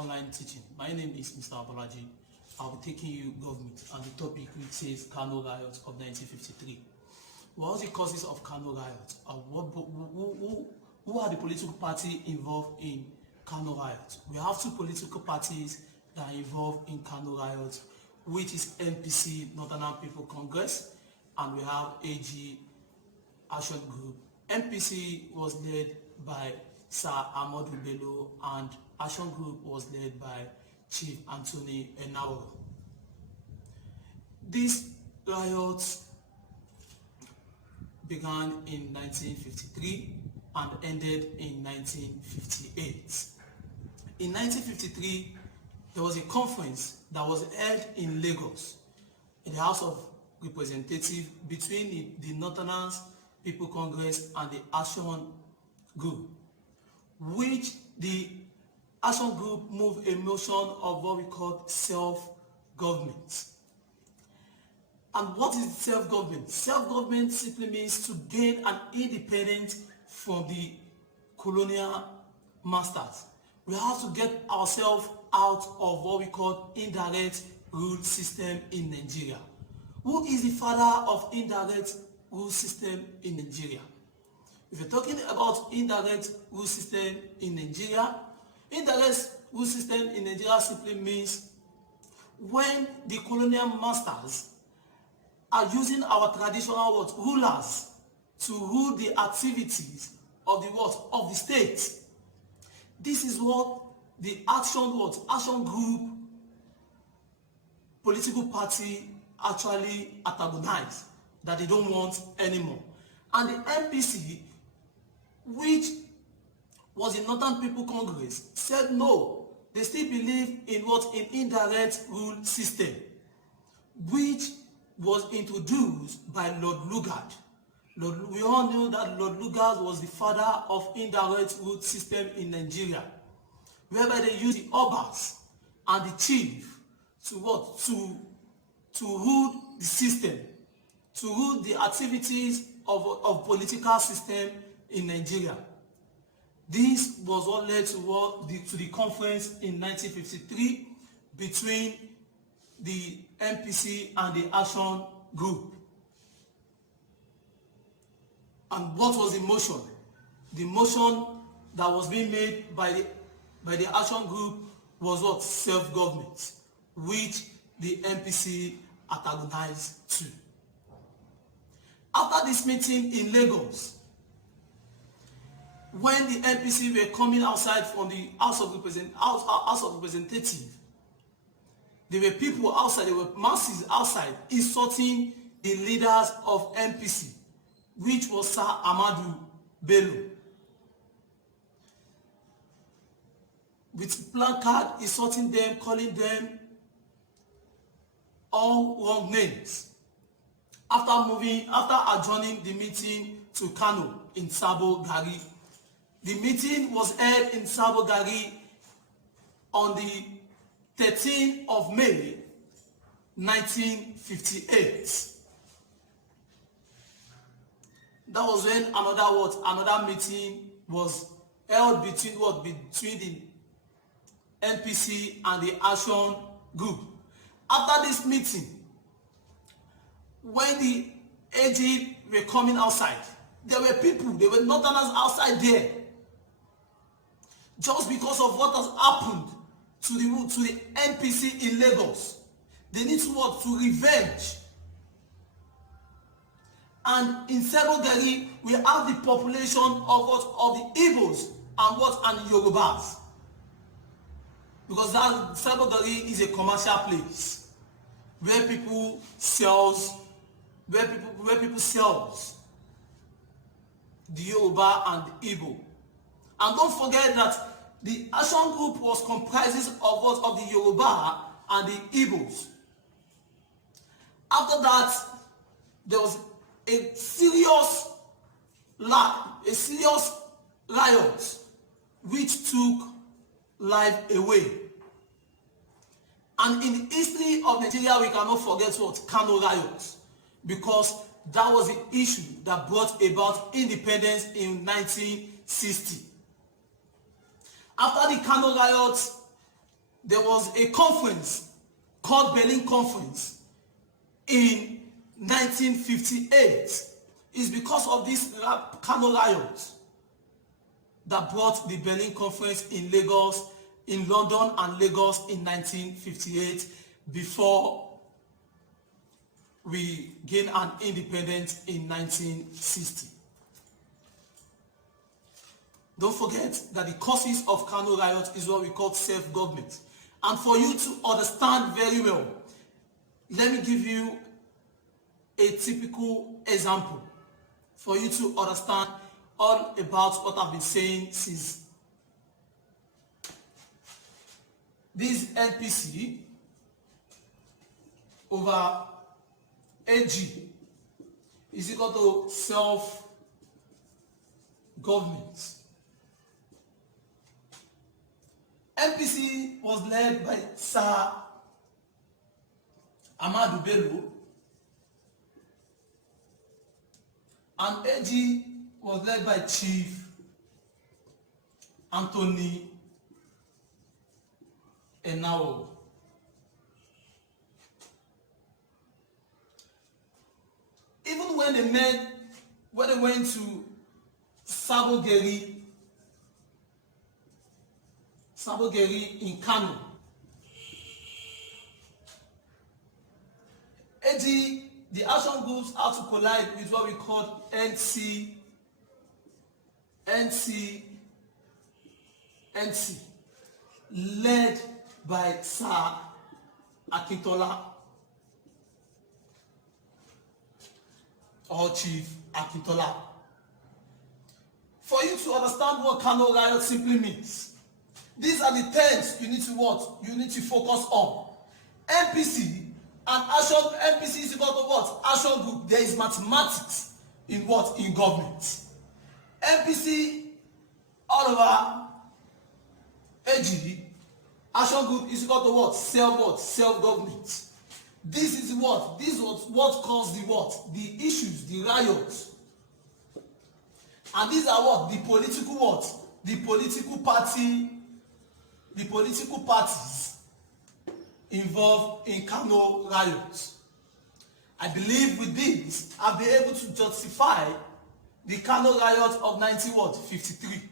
online teaching. My name is Mr. Abolaji. I'll be taking you government and the topic which says Kano Riots of 1953. What are the causes of Kano Riots? Who are the political parties involved in Kano Riots? We have two political parties that are involved in Kano Riots, which is NPC, Northern People Congress, and we have AG Action Group. NPC was led by Sir Ahmadu Bello and Action Group was led by Chief Anthony Enao. These riots began in 1953 and ended in 1958. In 1953, there was a conference that was held in Lagos in the House of Representatives between the Northern People Congress and the Action Group, which the Action Group moved a motion of what we call self-government. And what is self-government? Self-government simply means to gain an independence from the colonial masters. We have to get ourselves out of what we call indirect rule system in Nigeria. Who is the father of indirect rule system in Nigeria? If you're talking about indirect rule system in Nigeria, indirect rule system in Nigeria simply means when the colonial masters are using our traditional rulers to rule the activities of the state. This is what the Action Group political party actually antagonize, that they don't want anymore. And the NPC, which was the Northern People Congress, said no, they still believe in indirect rule system, which was introduced by Lord Lugard. We all know that Lord Lugard was the father of indirect rule system in Nigeria, whereby they used the obas and the chief to rule the system, to rule the activities of political system in Nigeria. This was what led to the conference in 1953 between the NPC and the Action Group. And what was the motion? The motion that was being made by the Action Group was what? Self-government, which the NPC antagonized to. After this meeting in Lagos, when the NPC were coming outside from the House of Representatives, there were people outside, there were masses outside insulting the leaders of NPC, which was Sir Ahmadu Bello, with placard insulting them, calling them all wrong names. After adjourning the meeting to Kano in Sabo Gari, the meeting was held in Sabo Gari on the 13th of May, 1958. That was when another meeting was held between the NPC and the Action Group. After this meeting, when the AG were coming outside, there were Northerners outside there. Just because of what has happened to the NPC in Lagos, they need to revenge. And in Sebogari, we have the population of the Igbos and Yorubas, because that Sebogari is a commercial place where people sells the Yoruba and the Igbo. And don't forget that the Action Group was comprised of the Yoruba and the Igbos. After that, there was a serious riot which took life away. And in the history of Nigeria, we cannot forget Kano riots, because that was the issue that brought about independence in 1960. After the Kano riots, there was a conference called Berlin Conference in 1958. It's because of this Kano riot that brought the Berlin Conference in Lagos, in London and Lagos in 1958, before we gained an independence in 1960. Don't forget that the causes of Kano riot is what we call self-government. And for you to understand very well, let me give you a typical example for you to understand all about what I've been saying since. This NPC over AG is equal to self-government. NPC was led by Sir Ahmadu Bello, and AG was led by Chief Anthony Enao. Even when they went to Sabogeri in Kano, the action groups had to collide with what we call NC, led by Sir Akintola or Chief Akintola. For you to understand what Kano riot simply means, these are the terms you need to what? You need to focus on. NPC and action. NPC is equal to what? Action group. There is mathematics in what? In government. NPC all over AG. Action group is equal to what? Self-government. This is what? This was what caused the what? The issues, the riots. And these are what? The political what? The political parties involved in Kano riots. I believe with this, I'll be able to justify the Kano riot of 1953.